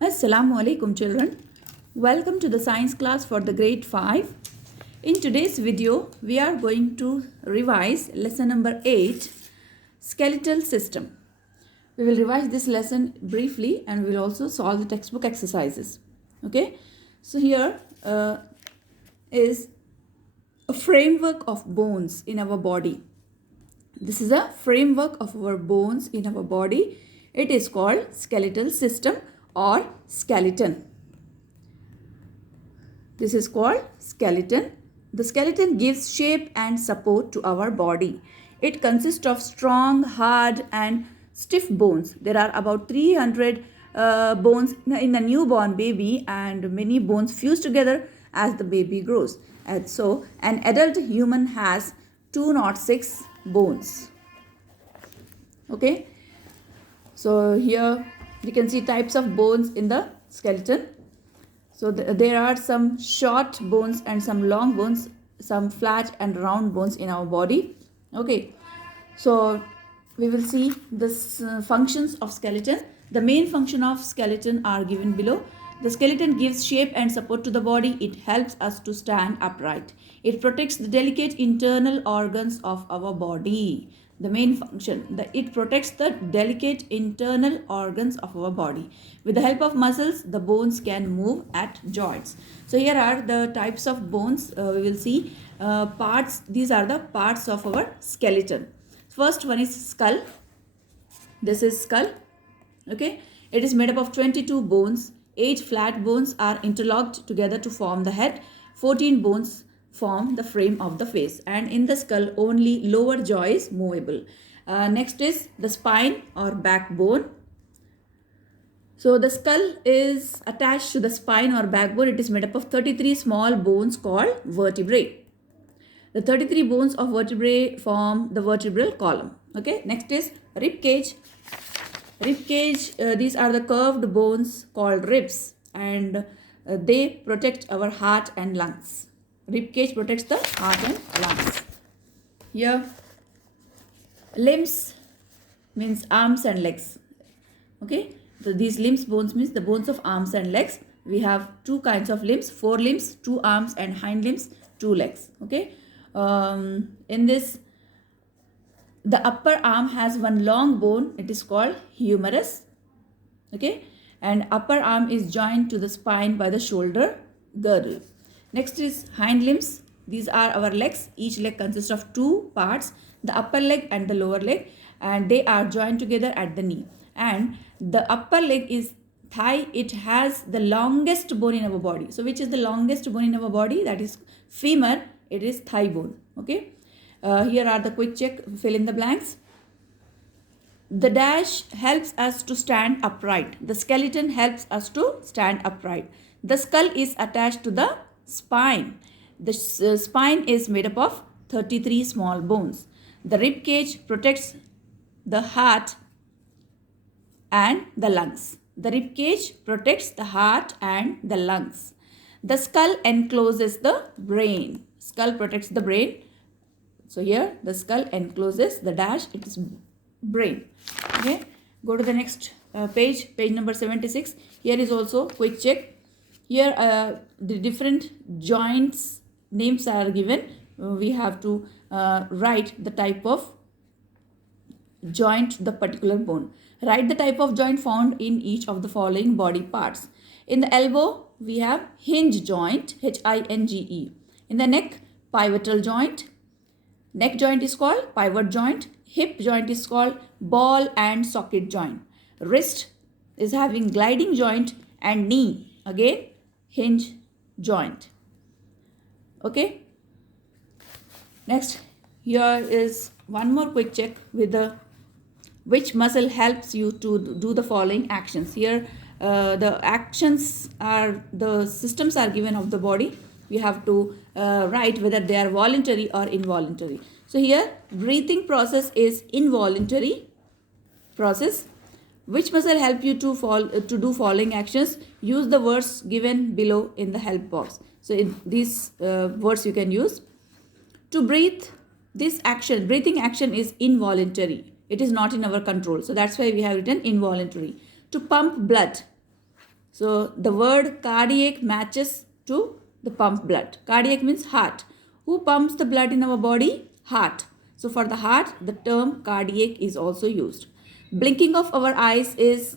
Assalamu alaikum children. Welcome to the science class for the grade 5. In today's video, we are going to revise lesson number 8, skeletal system. We will revise this lesson briefly and we will also solve the textbook exercises. Okay. So here is a framework of bones in our body. This is a framework of our bones in our body. It is called skeletal system or skeleton. This is called skeleton. The skeleton gives shape and support to our body. It consists of strong, hard and stiff bones. There are about 300 bones in a newborn baby and many bones fuse together as the baby grows. And so an adult human has 206 bones. Okay. So here you can see types of bones in the skeleton. So there are some short bones and some long bones, some flat and round bones in our body. Okay. So we will see the functions of skeleton. The main function of skeleton are given below. The skeleton gives shape and support to the body. It helps us to stand upright. It protects the delicate internal organs of our body. The main function, it protects the delicate internal organs of our body. With the help of muscles, the bones can move at joints. So here are the types of bones. We will see parts. These are the parts of our skeleton. First one is skull. This is skull. Okay. It is made up of 22 bones. 8 flat bones are interlocked together to form the head. 14 bones form the frame of the face, and in the skull only lower jaw is movable. Next is the spine or backbone. So the skull is attached to the spine or backbone. It is made up of 33 small bones called vertebrae. The 33 bones of vertebrae form the vertebral column. Okay. Next is rib cage. Rib cage, these are the curved bones called ribs, and they protect our heart and lungs. Rib cage protects the heart and lungs. Here, limbs means arms and legs. Okay, so these limbs bones means the bones of arms and legs. We have two kinds of limbs: forelimbs, 2 arms, and hind limbs, 2 legs. Okay, in this, the upper arm has one long bone. It is called humerus. Okay, and upper arm is joined to the spine by the shoulder girdle. Next is hind limbs. These are our legs. Each leg consists of 2 parts, the upper leg and the lower leg, and they are joined together at the knee. And the upper leg is thigh. It has the longest bone in our body. So which is the longest bone in our body? That is femur. It is thigh bone. Okay. Here are the quick check, fill in the blanks. The dash helps us to stand upright. The skeleton helps us to stand upright. The skull is attached to the spine. The spine is made up of 33 small bones. The rib cage protects the heart and the lungs. The rib cage protects the heart and the lungs. The skull encloses the brain. Skull protects the brain. So here the skull encloses the dash. It is brain. Okay. Go to the next page number 76. Here is also quick check. Here the different joints names are given. We have to write the type of joint, the particular bone. Write the type of joint found in each of the following body parts. In the elbow, we have hinge joint, H-I-N-G-E. In the neck, pivotal joint. Neck joint is called pivot joint. Hip joint is called ball and socket joint. Wrist is having gliding joint, and knee again hinge joint. Okay. Next, here is one more quick check with the which muscle helps you to do the following actions. Here the actions are, the systems are given of the body. We have to write whether they are voluntary or involuntary. So here breathing process is involuntary process. Which muscle help you to do following actions? Use the words given below in the help box. So in these words you can use. To breathe, this action, breathing action is involuntary. It is not in our control. So that's why we have written involuntary. To pump blood. So the word cardiac matches to the pump blood. Cardiac means heart. Who pumps the blood in our body? Heart. So for the heart, the term cardiac is also used. Blinking of our eyes is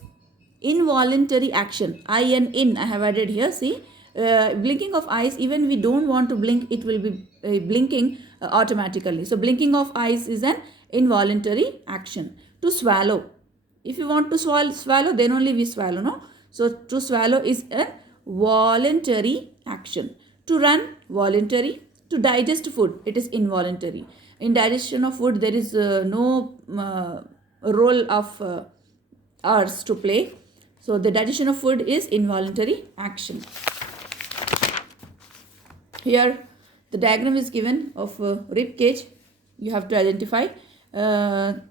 involuntary action. I and in I have added here. See, blinking of eyes, even we don't want to blink, it will be blinking automatically. So blinking of eyes is an involuntary action. To swallow, if you want to swallow, then only we swallow, no? So to swallow is a voluntary action. To run, voluntary. To digest food, it is involuntary. In digestion of food, there is no role of ours to play. So the digestion of food is involuntary action. Here the diagram is given of rib cage. You have to identify and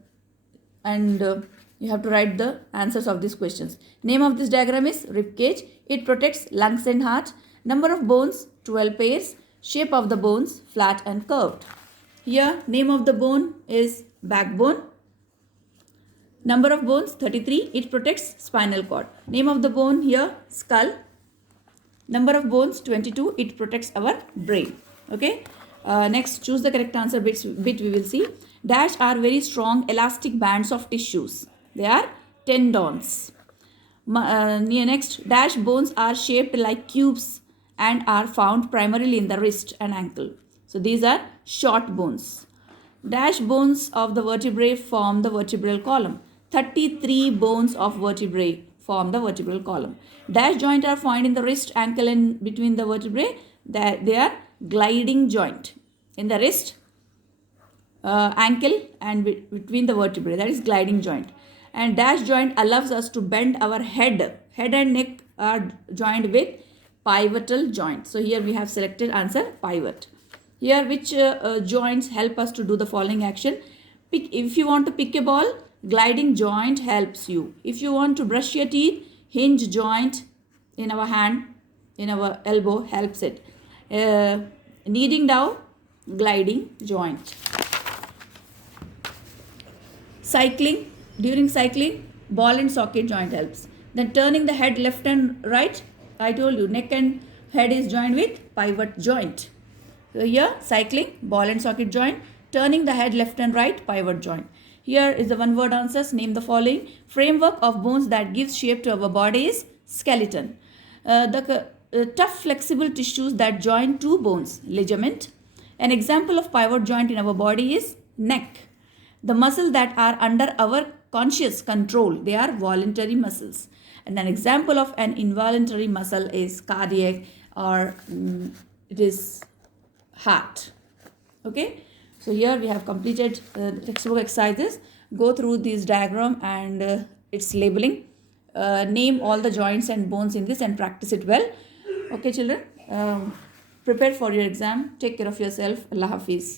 you have to write the answers of these questions. Name of this diagram is rib cage. It protects lungs and heart. Number of bones, 12 pairs. Shape of the bones, flat and curved. Here name of the bone is backbone. Number of bones, 33. It protects spinal cord. Name of the bone here, skull. Number of bones, 22. It protects our brain. Okay. Next, choose the correct answer bit we will see. Dash are very strong elastic bands of tissues. They are tendons. Next, dash bones are shaped like cubes and are found primarily in the wrist and ankle. So these are short bones. Dash bones of the vertebrae form the vertebral column. 33 bones of vertebrae form the vertebral column. Dash joint are found in the wrist, ankle and between the vertebrae. They are gliding joint. In the wrist, ankle and between the vertebrae, that is gliding joint. And dash joint allows us to bend our head. Head and neck are joined with pivotal joint. So here we have selected answer pivot. Here which joints help us to do the following action? If you want to pick a ball, gliding joint helps you. If you want to brush your teeth, hinge joint in our hand, in our elbow helps it. Kneading down, gliding joint. Cycling, during cycling, ball and socket joint helps. Then turning the head left and right, I told you neck and head is joined with pivot joint. So here cycling, ball and socket joint, turning the head left and right, pivot joint. Here is the one word answers. Name the following. Framework of bones that gives shape to our body is skeleton. The tough flexible tissues that join two bones, ligament. An example of pivot joint in our body is neck. The muscles that are under our conscious control, they are voluntary muscles. And an example of an involuntary muscle is cardiac or it is heart. Okay. So here we have completed textbook exercises. Go through this diagram and its labeling. Name all the joints and bones in this and practice it well. Okay children. Prepare for your exam. Take care of yourself. Allah Hafiz.